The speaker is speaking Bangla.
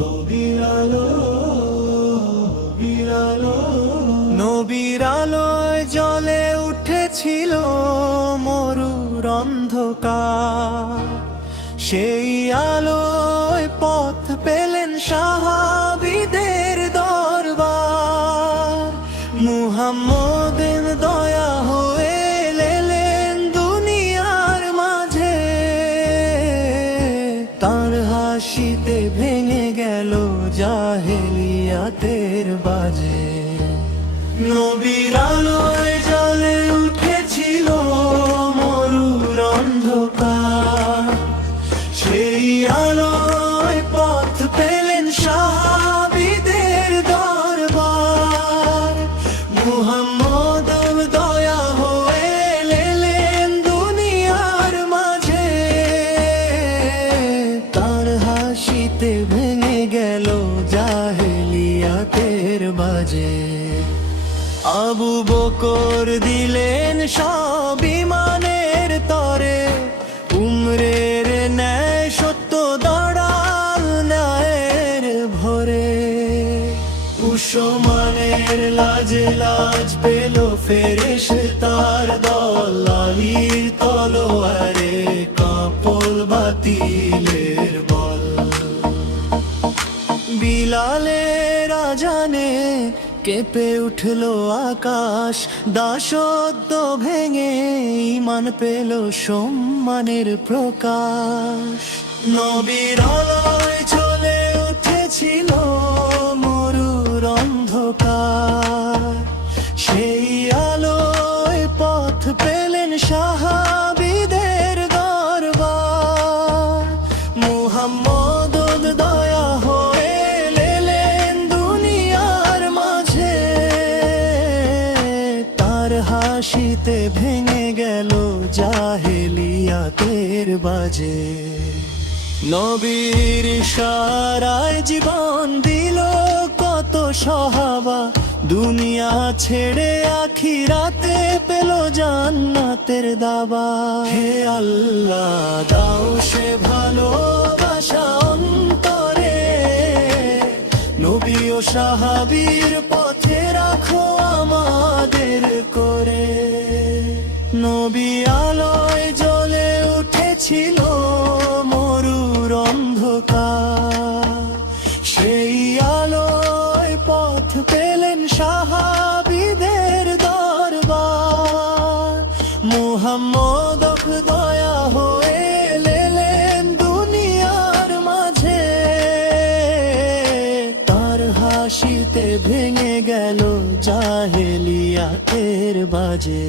নবীর আলো নবীর আলো। জলে উঠেছিল মরুর অন্ধকার। সেই আলোয় পথ পেলেন সাহাবিদের দরবার। মুহাম্মদের দয়া হয়ে এলেন দুনিয়ার মাঝে। তার হাসিতে ভেঙে জাহেলিয়াতের বাজে। নবীর আলোয় বাজে আবু বকর দিলেন সব ইমানের তরে। উমরের ন্যায় সত্য দাঁড়াল ন্যায়ের ভরে। উসমানের লাজে লাজ পেল ফেরেশ তার দল আলীর তলোয়ারে কাপল বাতিলের বিলালের রাজানে কেঁপে উঠল আকাশ দাসত্ব ভেঙে ইমান পেল সম্মানের প্রকাশ। নবীর চলে উঠেছিল হাসিতে ভেঙে গেল জাহেলিয়াতের বাজে। নবীর সারায় জীবন দিল কত সহাবা। দুনিয়া ছেড়ে আখিরাতে পেল জান্নাতের দাবা। হে আল্লাহ, দাও সে ভালোবাসা অন্তরে। নবী ও সাহাবীর পথে নবী আলোয় জ্বলে উঠেছিল মরুর অন্ধকার। সেই আলোয় পথ পেলেন সাহাবিদের দরবার। মুহাম্মদ দয়া হয়ে এলেন দুনিয়ার মাঝে। তার হাসিতে ভেঙে গেল জাহেলিয়াতের বাজে।